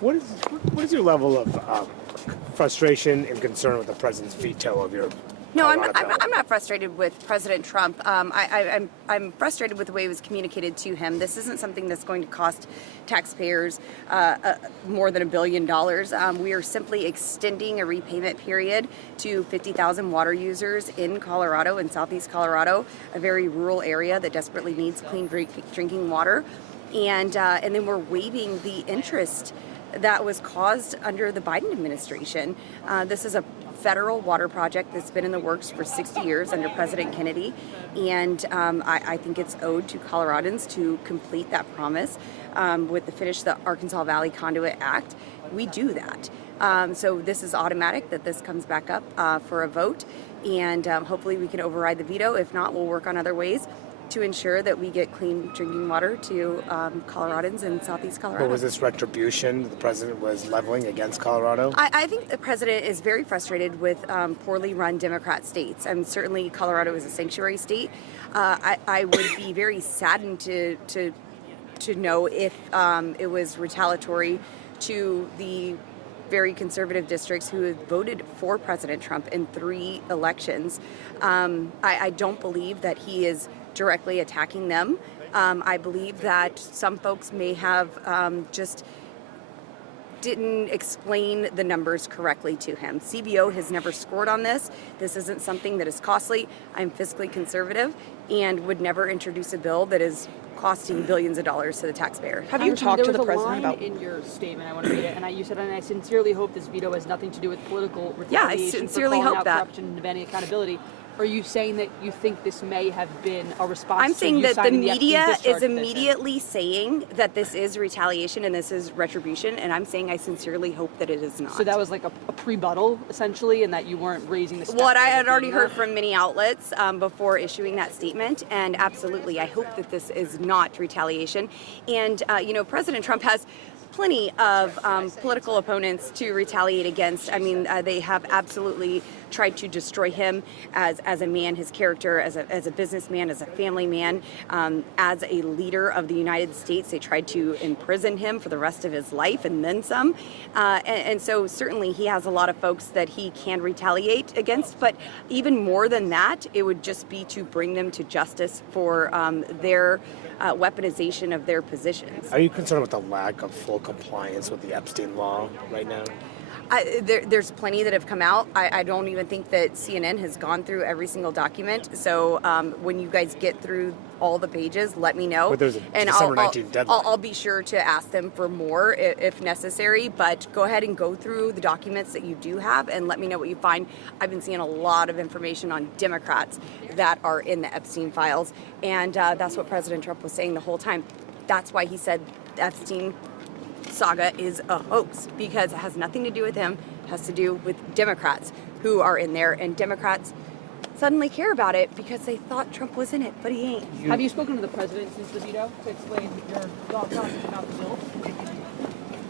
What is your level of frustration and concern with the president's veto of your? No, I'm not frustrated with President Trump. I'm frustrated with the way it was communicated to him. This isn't something that's going to cost taxpayers more than $1 billion. We are simply extending a repayment period to 50,000 water users in Colorado, in southeast Colorado, a very rural area that desperately needs clean drinking water. And then we're waiving the interest that was caused under the Biden administration. This is a federal water project that's been in the works for 60 years under President Kennedy, and I think it's owed to Coloradans to complete that promise with the Finish the Arkansas Valley Conduit Act. We do that. So this is automatic that this comes back up for a vote, and hopefully we can override the veto. If not, we'll work on other ways to ensure that we get clean drinking water to Coloradans in southeast Colorado. What was this retribution the president was leveling against Colorado? I think the president is very frustrated with poorly run Democrat states. And certainly Colorado is a sanctuary state. I would be very saddened to know if it was retaliatory to the very conservative districts who had voted for President Trump in 3 elections. I don't believe that he is directly attacking them. I believe that some folks may have just didn't explain the numbers correctly to him. CBO has never scored on this. This isn't something that is costly. I'm fiscally conservative and would never introduce a bill that is costing billions of dollars to the taxpayer. Have you talked to the president about? There was a line in your statement, I want to read it, and you said, and I sincerely hope this veto has nothing to do with political retaliation. Yeah, I sincerely for calling hope out that. corruption and demanding accountability. Are you saying that you think this may have been a response I'm to saying you that the signing media Epstein is discharge petition? immediately saying that this is retaliation and this is retribution, and I'm saying I sincerely hope that it is not. So that was like a pre-buttal, essentially, and that you weren't raising the step What I forward had already being heard there? from many outlets before issuing that statement, and absolutely, I hope that this is not retaliation. And, President Trump has plenty of political opponents to retaliate against. I mean, they have absolutely tried to destroy him as a man, his character, as a businessman, as a family man, as a leader of the United States. They tried to imprison him for the rest of his life and then some. And so certainly he has a lot of folks that he can retaliate against. But even more than that, it would just be to bring them to justice for their weaponization of their positions. Are you concerned with the lack of full compliance with the Epstein law right now? There's plenty that have come out. I don't even think that CNN has gone through every single document. So when you guys get through all the pages, let me know. But there's a December 19th deadline. I'll be sure to ask them for more if necessary. But go ahead and go through the documents that you do have and let me know what you find. I've been seeing a lot of information on Democrats that are in the Epstein files. And that's what President Trump was saying the whole time. That's why he said Epstein saga is a hoax, because it has nothing to do with him. It has to do with Democrats who are in there, and Democrats suddenly care about it because they thought Trump was in it, but he ain't. Have you spoken to the president since the veto to explain your thought process about the bill?